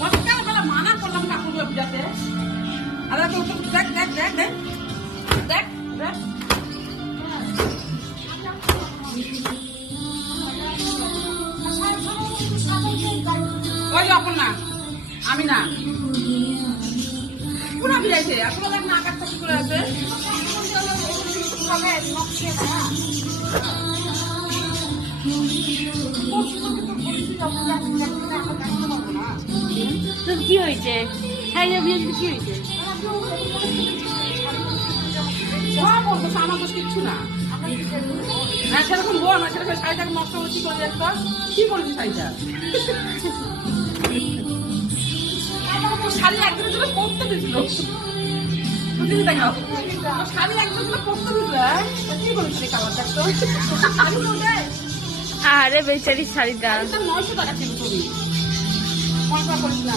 সকালবেলা মানা করলাম কাকুকে বুঝাতে। আর দেখ দেখ দেখ দেখ দেখ দেখ ওই যখন না আমি না পুরো বিলাইছে আসলে দেখ না আকাশটা কি করে আছে তোর কি হয়েছে? হ্যাঁ কি হয়েছে? আমার তো কিচ্ছু না। হ্যাঁ সেরকম বল না, সেরকম শাড়িটাকে নষ্ট করে কি করে একটা কি করেছি শাড়িটা? শাড়ি একদিনের জন্য পরতে দিছিল, বুঝলি দেখাও শাড়ি একদিনের জন্য পরতে দিছিল। কি করেছি কালারটা তো শাড়ি তো দেয়। আরে বেচারি শাড়িটা 900 টাকা ছিল। তুমি মনে করিস না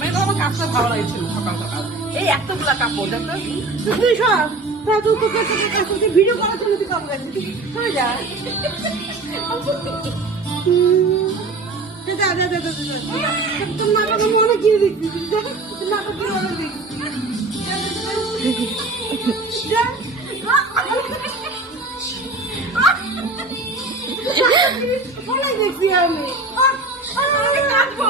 আমি আমার কাজটা ভালো লাগছিল সকাল সকাল। এই এতগুলা কাপড় দেখো তুই সব ভিডিও করার জন্য তুই কাপড় আছে চলে যা তোর নাটকের মনে কিনে দিচ্ছি নাটক কিনে অনেক দেখছি আমি কাটবো